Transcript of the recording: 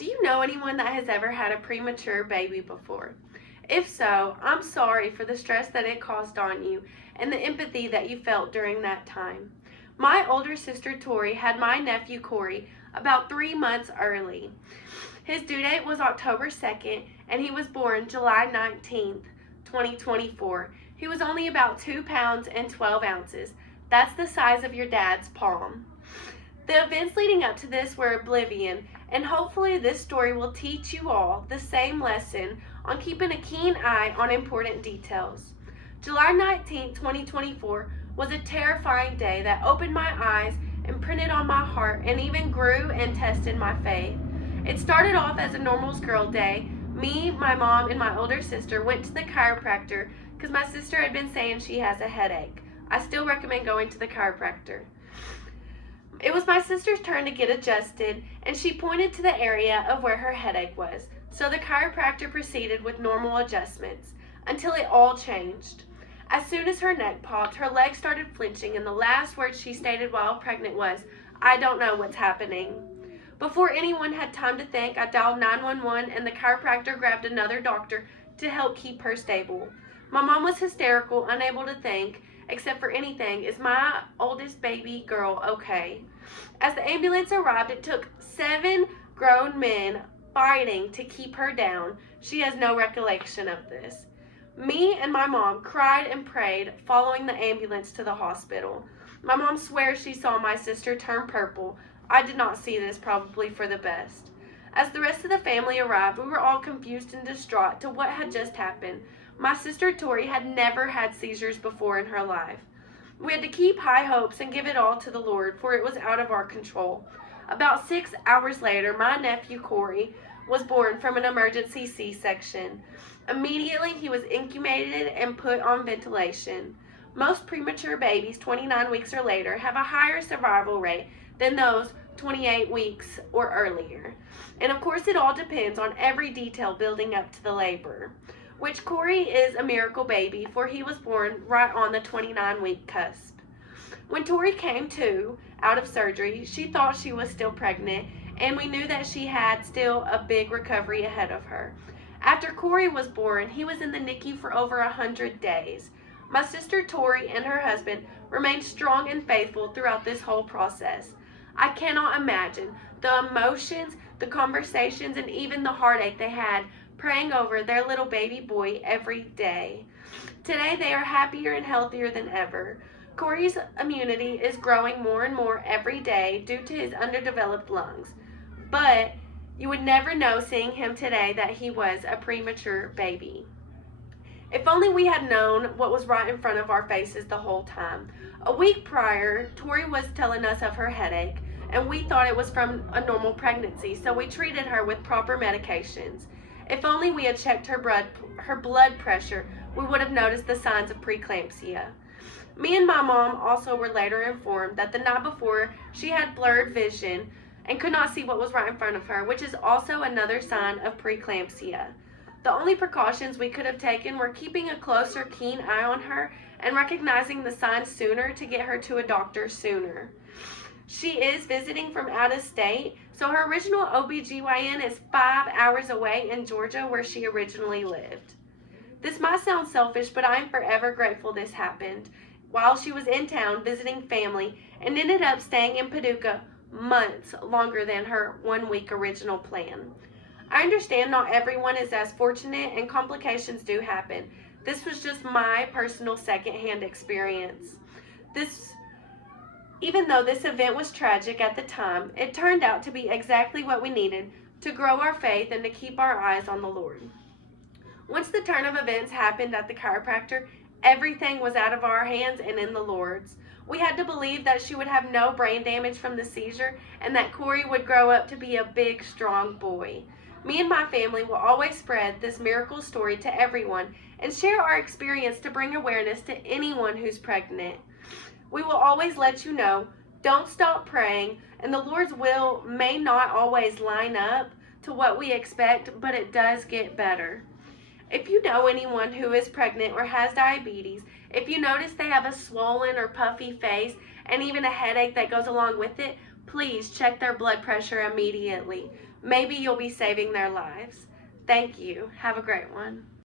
Do you know anyone that has ever had a premature baby before? If so, I'm sorry for the stress that it caused on you and the empathy that you felt during that time. My older sister Tori had my nephew Corey about 3 months early. His due date was October 2nd and he was born July 19th, 2024. He was only about 2 pounds and 12 ounces. That's the size of your dad's palm. The events leading up to this were oblivion, and hopefully this story will teach you all the same lesson on keeping a keen eye on important details. July 19, 2024 was a terrifying day that opened my eyes, imprinted on my heart, and even grew and tested my faith. It started off as a normal girl day. Me, my mom, and my older sister went to the chiropractor because my sister had been saying she has a headache. I still recommend going to the chiropractor. It was my sister's turn to get adjusted, and she pointed to the area of where her headache was. So the chiropractor proceeded with normal adjustments until it all changed. As soon as her neck popped, her legs started flinching, and the last word she stated while pregnant was, "I don't know what's happening." Before anyone had time to think, I dialed 911 and the chiropractor grabbed another doctor to help keep her stable. My mom was hysterical, unable to think, except for anything, is my oldest baby girl okay? As the ambulance arrived, it took 7 grown men fighting to keep her down. She has no recollection of this. Me and my mom cried and prayed following the ambulance to the hospital. My mom swears she saw my sister turn purple. I did not see this, probably for the best. As the rest of the family arrived, we were all confused and distraught to what had just happened. My sister Tori had never had seizures before in her life. We had to keep high hopes and give it all to the Lord, for it was out of our control. About 6 hours later, my nephew Corey was born from an emergency C-section. Immediately, he was incubated and put on ventilation. Most premature babies 29 weeks or later have a higher survival rate than those 28 weeks or earlier. And of course, it all depends on every detail building up to the labor, which Corey is a miracle baby, for he was born right on the 29-week cusp. When Tori came to, out of surgery, she thought she was still pregnant, and we knew that she had still a big recovery ahead of her. After Corey was born, he was in the NICU for over 100 days. My sister Tori and her husband remained strong and faithful throughout this whole process. I cannot imagine the emotions, the conversations, and even the heartache they had praying over their little baby boy every day. Today they are happier and healthier than ever. Corey's immunity is growing more and more every day due to his underdeveloped lungs. But you would never know seeing him today that he was a premature baby. If only we had known what was right in front of our faces the whole time. A week prior, Tori was telling us of her headache, and we thought it was from a normal pregnancy, so we treated her with proper medications. If only we had checked her blood pressure, we would have noticed the signs of preeclampsia. Me and my mom also were later informed that the night before she had blurred vision and could not see what was right in front of her, which is also another sign of preeclampsia. The only precautions we could have taken were keeping a closer, keen eye on her and recognizing the signs sooner to get her to a doctor sooner. She is visiting from out of state, so her original OBGYN is 5 hours away in Georgia, where she originally lived. This might sound selfish, but I am forever grateful this happened while she was in town visiting family and ended up staying in Paducah months longer than her 1-week original plan. I understand not everyone is as fortunate and complications do happen. This was just my personal secondhand experience. Even though this event was tragic at the time, it turned out to be exactly what we needed to grow our faith and to keep our eyes on the Lord. Once the turn of events happened at the chiropractor, everything was out of our hands and in the Lord's. We had to believe that she would have no brain damage from the seizure and that Corey would grow up to be a big, strong boy. Me and my family will always spread this miracle story to everyone and share our experience to bring awareness to anyone who's pregnant. We will always let you know, don't stop praying, and the Lord's will may not always line up to what we expect, but it does get better. If you know anyone who is pregnant or has diabetes, if you notice they have a swollen or puffy face and even a headache that goes along with it, please check their blood pressure immediately. Maybe you'll be saving their lives. Thank you. Have a great one.